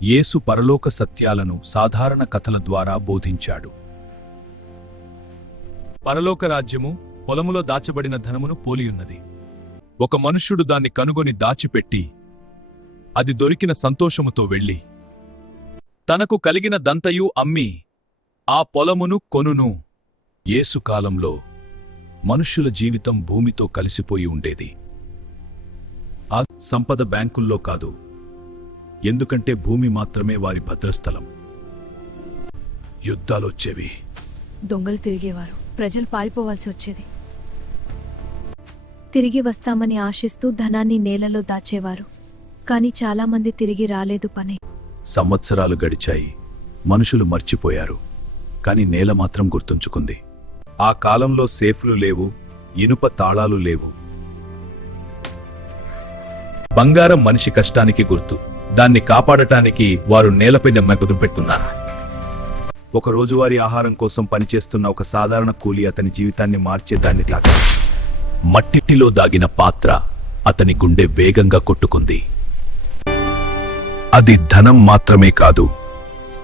యేసు పరలోక సత్యాలను సాధారణ కథల ద్వారా బోధించాడు. పరలోక రాజ్యము పొలములో దాచబడిన ధనమును పోలియున్నది. ఒక మనుష్యుడు దాన్ని కనుగొని దాచిపెట్టి అది దొరికిన సంతోషముతో వెళ్ళి తనకు కలిగిన దంతయు అమ్మి ఆ పొలమును కొనును. యేసు కాలంలో మనుష్యుల జీవితం భూమితో కలిసిపోయి ఉండేది. ఆ సంపద బ్యాంకుల్లో కాదు, ఎందుకంటే భూమి మాత్రమే వారి భద్రస్థలం. యుద్ధాలొచ్చేవి, దొంగలు తిరిగేవారు, ప్రజలు పారిపోవాల్సి వచ్చేది. తిరిగి వస్తామని ఆశిస్తూ ధనాన్ని నేలలో దాచేవారు, కాని చాలామంది తిరిగి రాలేదు. పని సంవత్సరాలు గడిచాయి, మనుషులు మర్చిపోయారు, కాని నేల మాత్రం గుర్తుంచుకుంది. ఆ కాలంలో సేఫ్లు లేవు, ఇనుప తాళాలు లేవు. బంగారం మనిషి కష్టానికి గుర్తు, దాన్ని కాపాడటానికి వారు నేలపై నెమ్మది పెట్టుకున్నారు. ఒక రోజువారీ ఆహారం కోసం పనిచేస్తున్న ఒక సాధారణ కూలి అతని జీవితాన్ని మార్చేదాన్ని తాకాడు. మట్టిలో దాగిన పాత్ర అతని గుండె వేగంగా కొట్టుకుంది. అది ధనం మాత్రమే కాదు,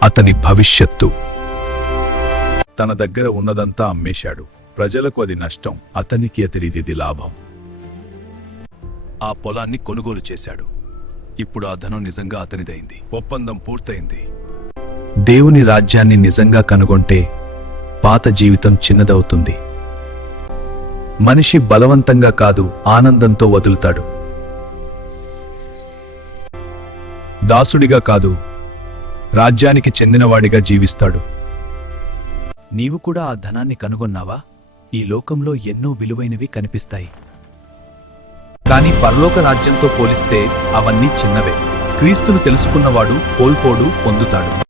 అతని భవిష్యత్తు. తన దగ్గర ఉన్నదంతా అమ్మేశాడు. ప్రజలకు అది నష్టం, అతనికి అతిరిది లాభం. ఆ పొలాన్ని కొనుగోలు చేశాడు. ఇప్పుడు ఆ ధనం నిజంగా అతనిదైంది. ఒప్పందం పూర్తయింది. దేవుని రాజ్యాన్ని నిజంగా కనుగొంటే పాత జీవితం చిన్నదవుతుంది. మనిషి బలవంతంగా కాదు, ఆనందంతో వదులుతాడు. దాసుడిగా కాదు, రాజ్యానికి చెందినవాడిగా జీవిస్తాడు. నీవు కూడా ఆ ధనాన్ని కనుగొన్నావా? ఈ లోకంలో ఎన్నో విలువైనవి కనిపిస్తాయి, కాని పరలోక రాజ్యంతో పోలిస్తే అవన్నీ చిన్నవే. క్రీస్తును తెలుసుకున్నవాడు కోల్పోడు, పొందుతాడు.